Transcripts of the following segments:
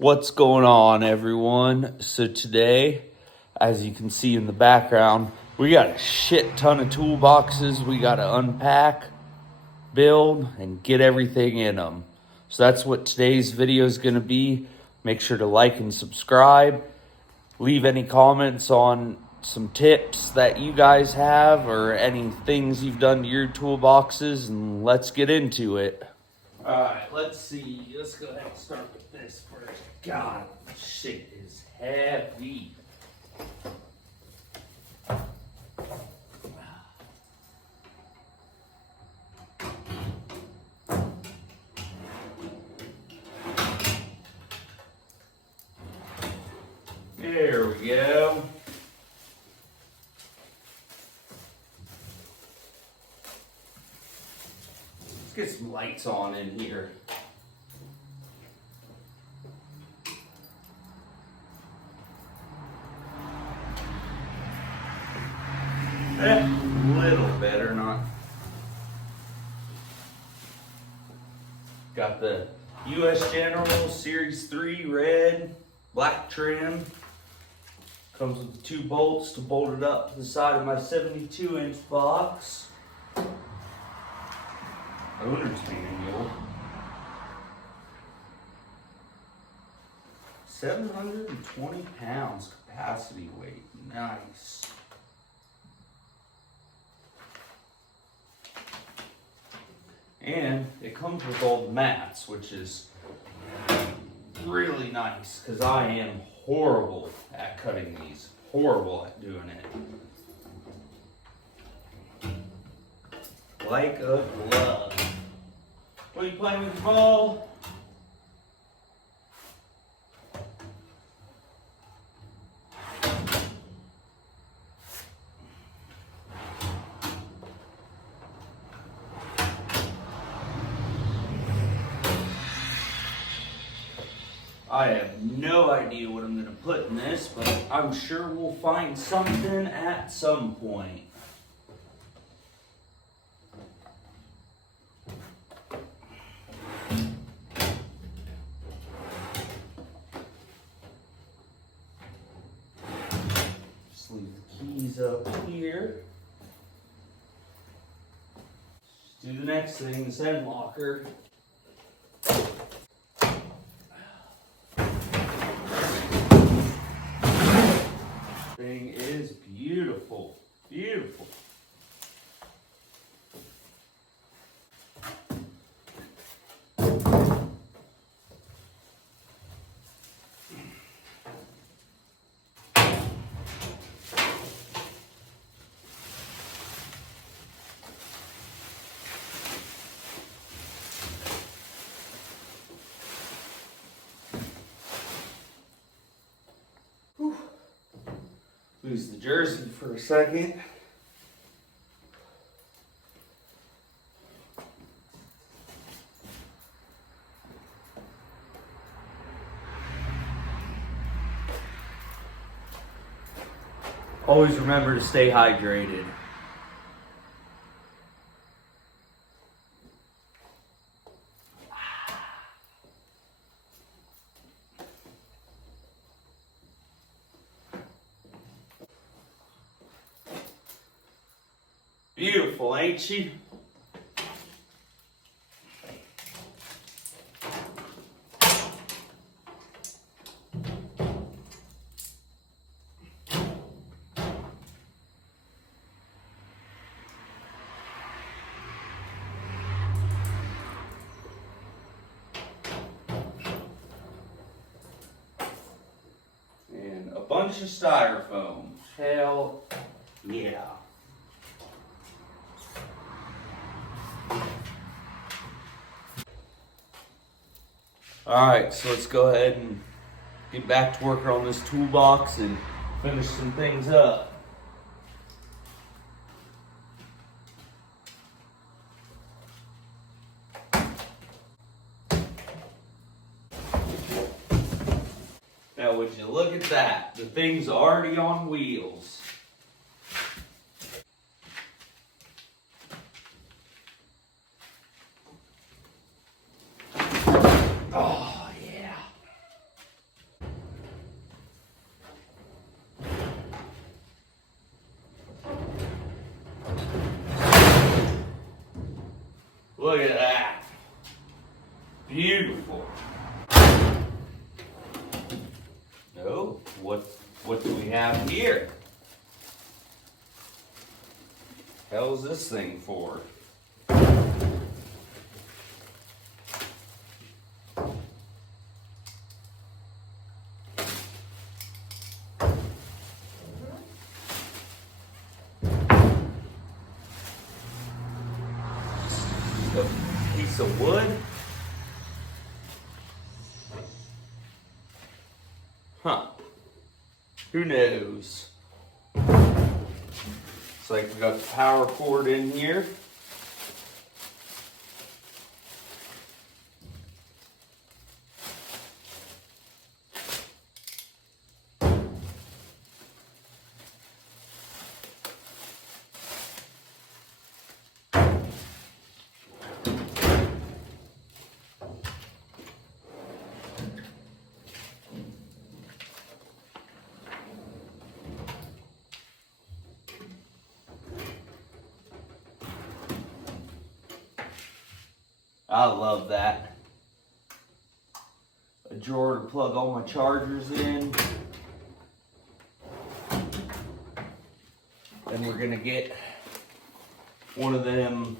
What's going on, everyone? So today, as you can see in the background, we got a shit ton of toolboxes we got to unpack, build, and get everything in them. So that's what today's video is going to be. Make sure to like and subscribe. Leave any comments on some tips that you guys have or any things you've done to your toolboxes, and let's get into it. Alright, let's see. Let's go ahead and start with this first. God, shit is heavy. There we go. Let's get some lights on in here. A little better, not. Got the US General Series 3 red, black trim. Comes with 2 bolts to bolt it up to the side of my 72-inch box. Owner's manual. 720 pounds capacity weight. Nice. And it comes with all the mats, which is really nice because I am horrible at cutting these. Horrible at doing it. Like a glove. What are you playing with the ball? I have no idea what I'm going to put in this, but I'm sure we'll find something at some point. Just leave the keys up here. Just do the next thing, this end locker. Thing is beautiful, beautiful. Lose the jersey for a second. Always remember to stay hydrated. Beautiful, ain't she? And a bunch of styrofoam. Hell yeah. Alright, so let's go ahead and get back to work on this toolbox and finish some things up. Now would you look at that? The thing's already on wheels. Oh yeah. have here? Hell's this thing for? A piece of wood? Huh. Who knows? It's like we got the power cord in here. I love that. A drawer to plug all my chargers in. Then we're gonna get one of them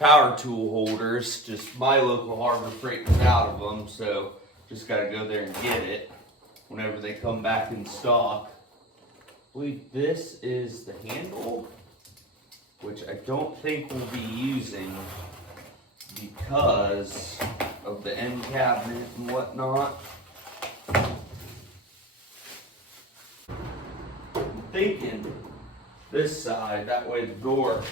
power tool holders. Just my local Harbor Freight was out of them, so just gotta go there and get it whenever they come back in stock. I believe this is the handle, which I don't think we'll be using because of the end cabinet and whatnot. I'm thinking this side, that way the door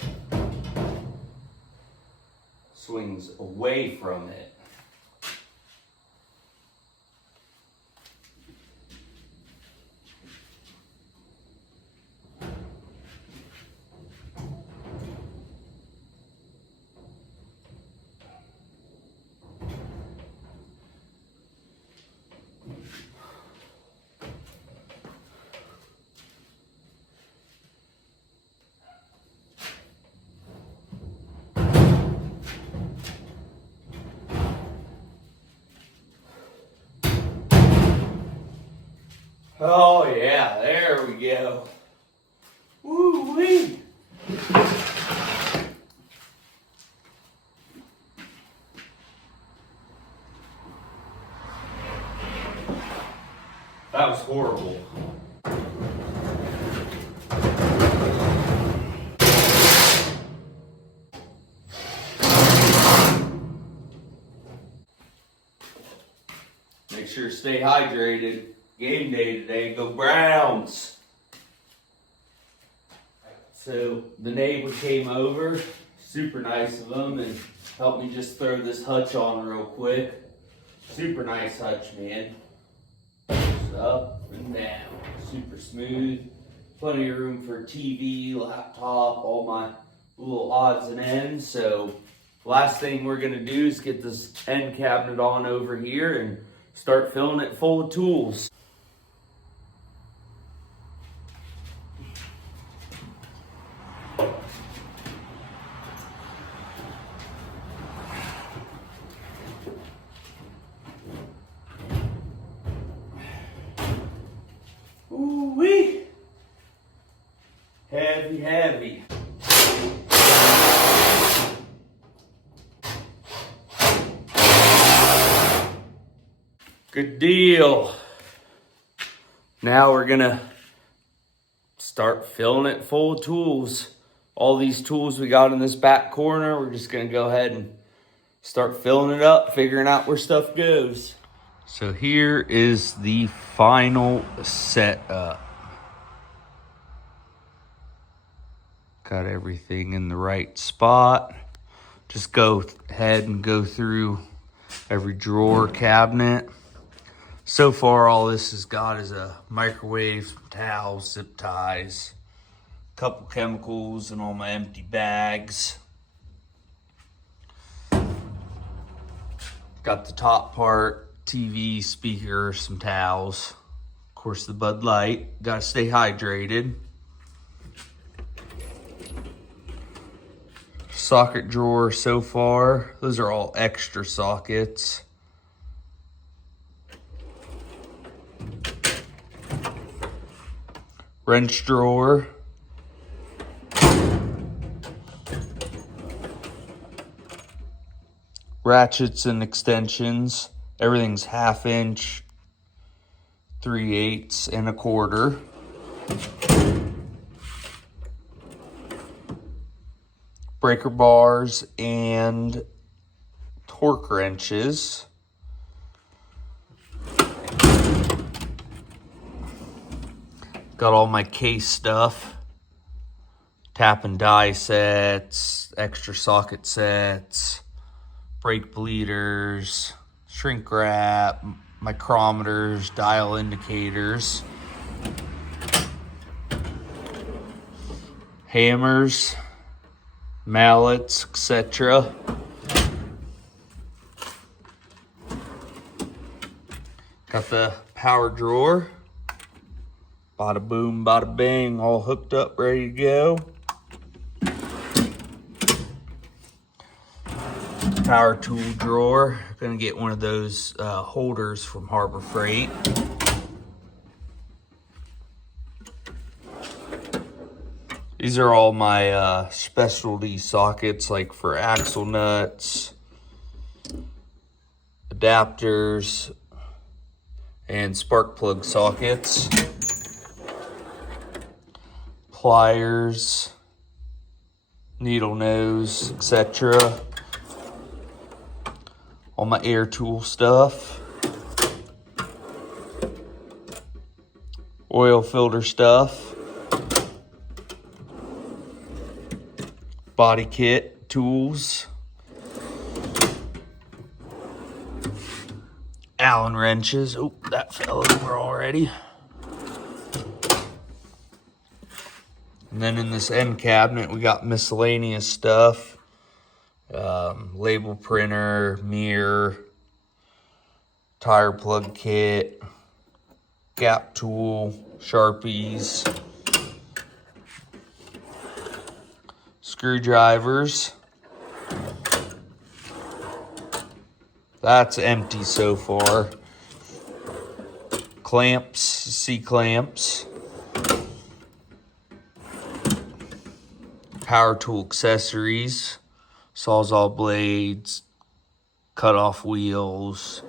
swings away from it. Oh yeah, there we go. Woo-wee. That was horrible. Make sure to stay hydrated. Game day today, go Browns. So the neighbor came over, super nice of them, and helped me just throw this hutch on real quick. Super nice hutch, man. Just up and down, super smooth. Plenty of room for TV, laptop, all my little odds and ends. So last thing we're gonna do is get this end cabinet on over here and start filling it full of tools. Ooh-wee! Heavy, heavy. Good deal. Now we're gonna start filling it full of tools. All these tools we got in this back corner, we're just gonna go ahead and start filling it up, figuring out where stuff goes. So here is the final setup. Got everything in the right spot. Just go ahead and go through every drawer, cabinet. So far, all this has got is a microwave, some towels, zip ties, a couple chemicals, and all my empty bags. Got the top part, TV, speaker, some towels. Of course, the Bud Light. Gotta stay hydrated. Socket drawer so far. Those are all extra sockets. wrench drawer, ratchets and extensions. Everything's 1/2 inch, 3/8 and 1/4. Breaker bars and torque wrenches. Got all my case stuff. Tap and die sets, extra socket sets, brake bleeders, shrink wrap, micrometers, dial indicators, hammers, mallets, etc. Got the power drawer. Bada boom, bada bang, all hooked up, ready to go. Power tool drawer. Gonna get one of those holders from Harbor Freight. These are all my specialty sockets, like for axle nuts, adapters, and spark plug sockets. Pliers, needle nose, etc. All my air tool stuff. Oil filter stuff. Body kit tools. Allen wrenches. Oh, that fell over already. And then in this end cabinet, we got miscellaneous stuff. Label printer, mirror, tire plug kit, gap tool, Sharpies, screwdrivers. That's empty so far. Clamps, C-clamps. Power tool accessories, sawzall blades, cut off wheels,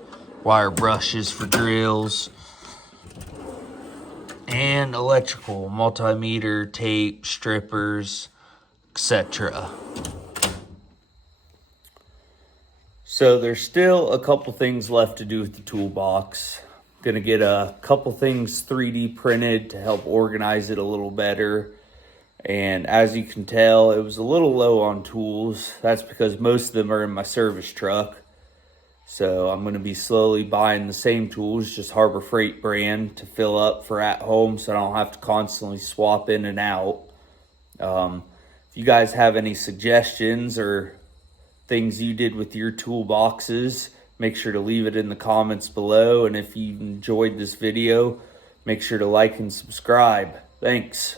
wire brushes for drills, and electrical, multimeter, tape, strippers, etc. So there's still a couple things left to do with the toolbox. Gonna get a couple things 3D printed to help organize it a little better. And as you can tell, it was a little low on tools. That's because most of them are in my service truck. So I'm going to be slowly buying the same tools, just Harbor Freight brand, to fill up for at home so I don't have to constantly swap in and out. If you guys have any suggestions or things you did with your toolboxes, make sure to leave it in the comments below. And if you enjoyed this video, make sure to like and subscribe. Thanks.